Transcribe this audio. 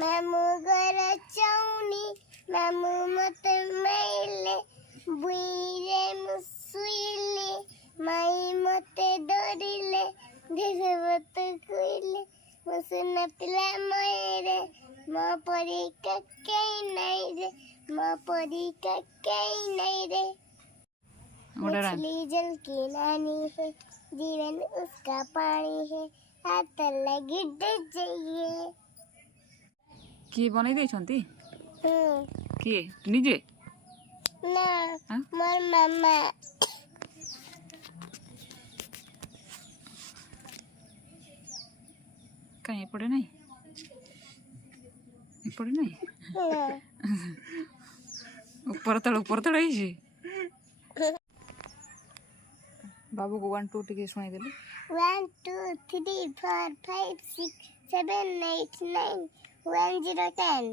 मामू घर चाउनी मामू मत मेले बुईरे मुसुइले माई मते डरिले देवत कुइले मुसुन पिला मयरे म परी कक्कै नै रे म परी कक्कै नै रे मछली जल की नानी है जीवन उसका पानी है हाथ लगी डर जाइए किए बनई देछंती किए निजे ना मोर मामा कहीं पड़े नहीं ऊपर तल है बाबू को 1 2 टिके सुनाई देले 1 2 3 4 5 6 7 8 9 1 0 10